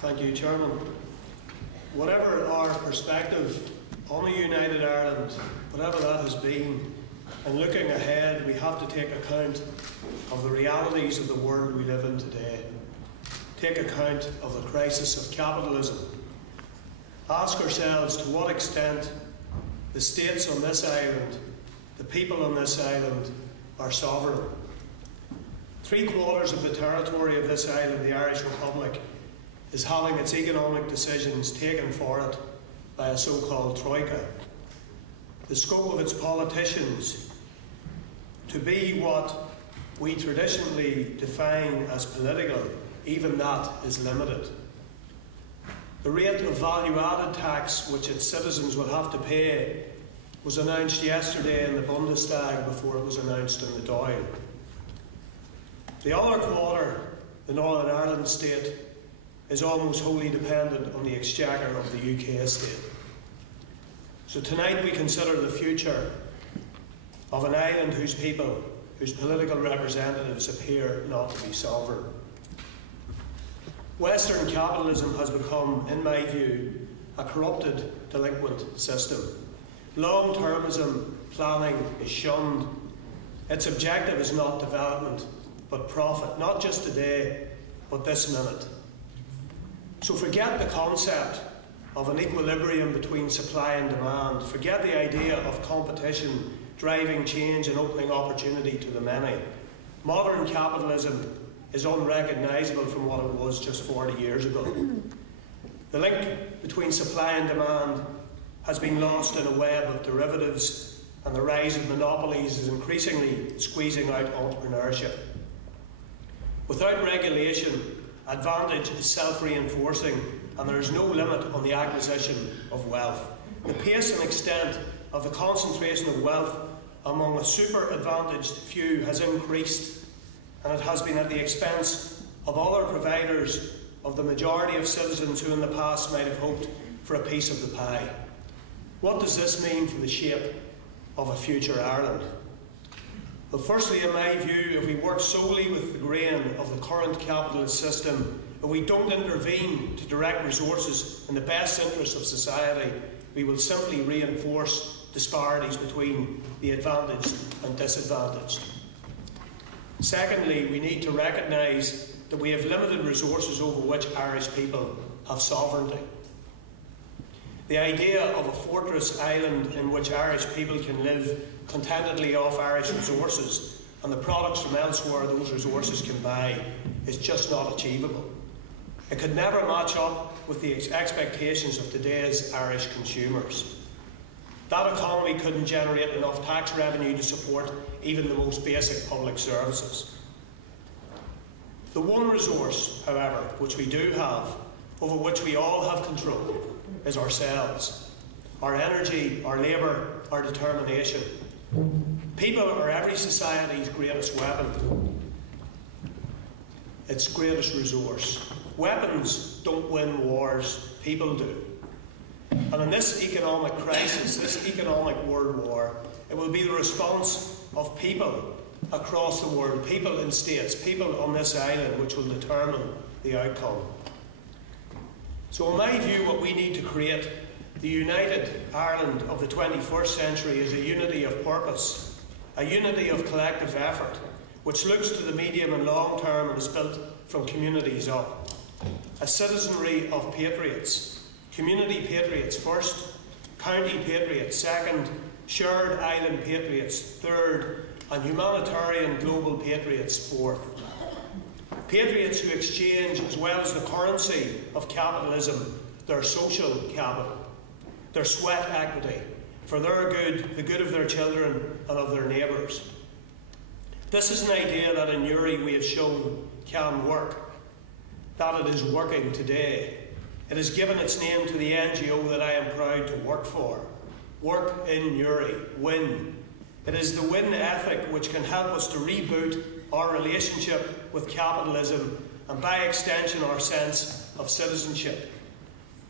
Thank you, Chairman. Whatever our perspective on a united Ireland, whatever that has been, and looking ahead, we have to take account of the realities of the world we live in today. Take account of the crisis of capitalism. Ask ourselves to what extent the states on this island, the people on this island, are sovereign. 3/4 of the territory of this island, the Irish Republic, is having its economic decisions taken for it by a so-called troika. The scope of its politicians to be what we traditionally define as political, even that is limited. The rate of value-added tax which its citizens will have to pay was announced yesterday in the Bundestag before it was announced in the Dáil. The other quarter, the Northern Ireland state, is almost wholly dependent on the exchequer of the UK state. So tonight we consider the future of an island whose people, whose political representatives appear not to be sovereign. Western capitalism has become, in my view, a corrupted, delinquent system. Long-termism planning is shunned. Its objective is not development, but profit, not just today, but this minute. So forget the concept of an equilibrium between supply and demand. Forget the idea of competition driving change and opening opportunity to the many. Modern capitalism is unrecognisable from what it was just 40 years ago. The link between supply and demand has been lost in a web of derivatives, and the rise of monopolies is increasingly squeezing out entrepreneurship. Without regulation, advantage is self-reinforcing, and there is no limit on the acquisition of wealth. The pace and extent of the concentration of wealth among a super-advantaged few has increased, and it has been at the expense of other providers of the majority of citizens who in the past might have hoped for a piece of the pie. What does this mean for the shape of a future Ireland? Well, firstly, in my view, if we work solely with the grain of the current capitalist system, if we don't intervene to direct resources in the best interest of society, we will simply reinforce disparities between the advantaged and disadvantaged. Secondly, we need to recognise that we have limited resources over which Irish people have sovereignty. The idea of a fortress island in which Irish people can live contentedly off Irish resources and the products from elsewhere those resources can buy is just not achievable. It could never match up with the expectations of today's Irish consumers. That economy couldn't generate enough tax revenue to support even the most basic public services. The one resource, however, which we do have, over which we all have control, is ourselves. Our energy, our labour, our determination. People are every society's greatest weapon, its greatest resource. Weapons don't win wars, people do. And in this economic crisis, this economic world war, it will be the response of people across the world, people in states, people on this island, which will determine the outcome. So in my view, what we need to create, the united Ireland of the 21st century, is a unity of purpose, a unity of collective effort, which looks to the medium and long term and is built from communities up. A citizenry of patriots, community patriots first, county patriots second, shared island patriots third, and humanitarian global patriots fourth. Patriots who exchange, as well as the currency of capitalism, their social capital, their sweat equity, for their good, the good of their children and of their neighbours. This is an idea that in Newry we have shown can work, that it is working today. It has given its name to the NGO that I am proud to work for. Work in Newry, WIN. It is the WIN ethic which can help us to reboot our relationship with capitalism and by extension our sense of citizenship.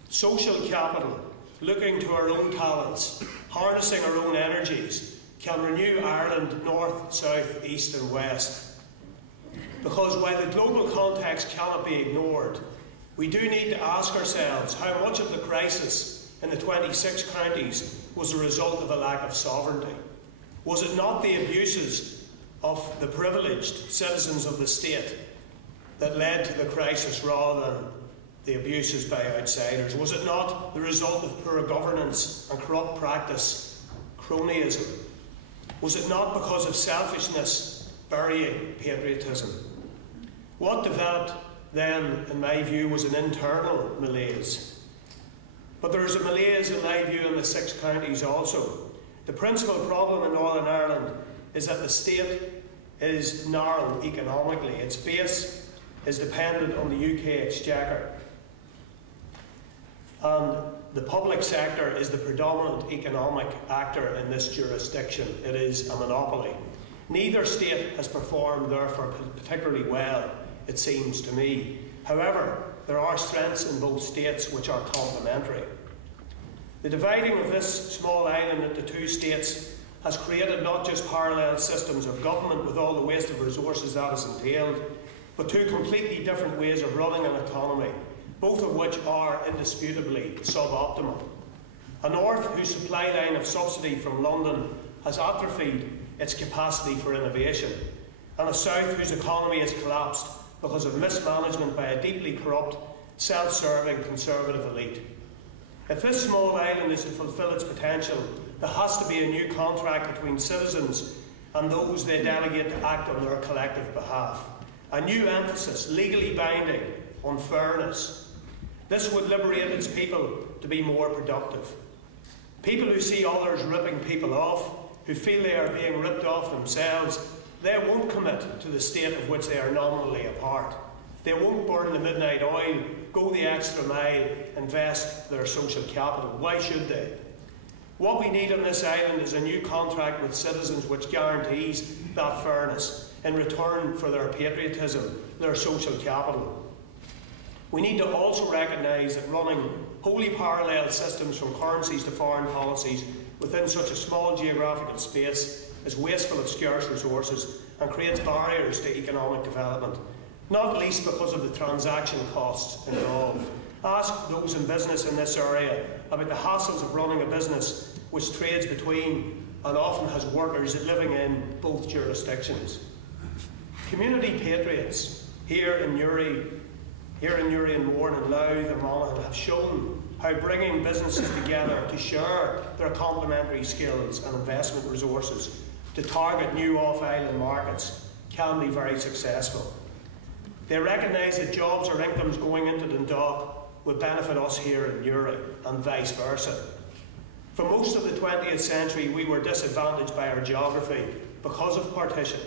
Social capital, looking to our own talents, harnessing our own energies, can renew Ireland north, south, east and west. Because while the global context cannot be ignored, we do need to ask ourselves how much of the crisis in the 26 counties was the result of a lack of sovereignty. Was it not the abuses of the privileged citizens of the state that led to the crisis rather than the abuses by outsiders? Was it not the result of poor governance and corrupt practice, cronyism? Was it not because of selfishness burying patriotism? What developed then, in my view, was an internal malaise. But there is a malaise, in my view, in the 6 counties also. The principal problem in Northern Ireland is that the state is narrow economically. Its base is dependent on the UK Exchequer. And the public sector is the predominant economic actor in this jurisdiction. It is a monopoly. Neither state has performed, therefore, particularly well, it seems to me. However, there are strengths in both states which are complementary. The dividing of this small island into 2 states has created not just parallel systems of government with all the waste of resources that has entailed, but 2 completely different ways of running an economy, both of which are indisputably suboptimal. A north whose supply line of subsidy from London has atrophied its capacity for innovation, and a south whose economy has collapsed because of mismanagement by a deeply corrupt, self-serving Conservative elite. If this small island is to fulfil its potential, there has to be a new contract between citizens and those they delegate to act on their collective behalf. A new emphasis, legally binding, on fairness. This would liberate its people to be more productive. People who see others ripping people off, who feel they are being ripped off themselves, they won't commit to the state of which they are nominally a part. They won't burn the midnight oil, go the extra mile, invest their social capital. Why should they? What we need on this island is a new contract with citizens which guarantees that fairness in return for their patriotism, their social capital. We need to also recognise that running wholly parallel systems from currencies to foreign policies within such a small geographical space is wasteful of scarce resources and creates barriers to economic development, not least because of the transaction costs involved. Ask those in business in this area about the hassles of running a business which trades between and often has workers living in both jurisdictions. Community patriots here in Newry and Mourne and Louth and Monaghan have shown how bringing businesses together to share their complementary skills and investment resources to target new off-island markets can be very successful. They recognise that jobs or incomes going into Dundalk would benefit us here in Newry and vice versa. For most of the 20th century, we were disadvantaged by our geography because of partition.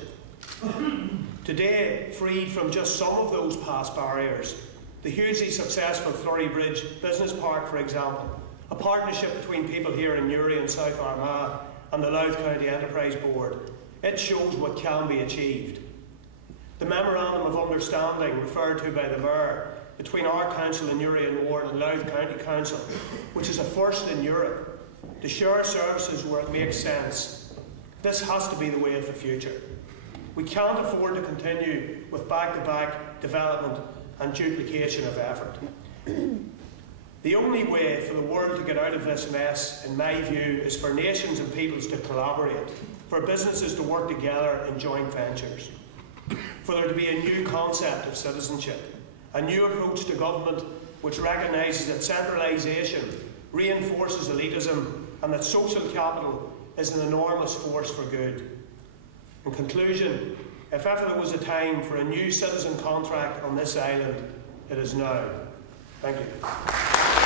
Today, freed from just some of those past barriers, the hugely successful Flurry Bridge Business Park, for example, a partnership between people here in Newry and South Armagh and the Louth County Enterprise Board, it shows what can be achieved. The Memorandum of Understanding referred to by the Mayor between our council in Newry and Mourne and Louth County Council, which is a first in Europe, to share services where it makes sense. This has to be the way of the future. We can't afford to continue with back-to-back development and duplication of effort. The only way for the world to get out of this mess, in my view, is for nations and peoples to collaborate, for businesses to work together in joint ventures, for there to be a new concept of citizenship, a new approach to government which recognises that centralisation reinforces elitism and that social capital is an enormous force for good. In conclusion, if ever there was a time for a new citizen contract on this island, it is now. Thank you.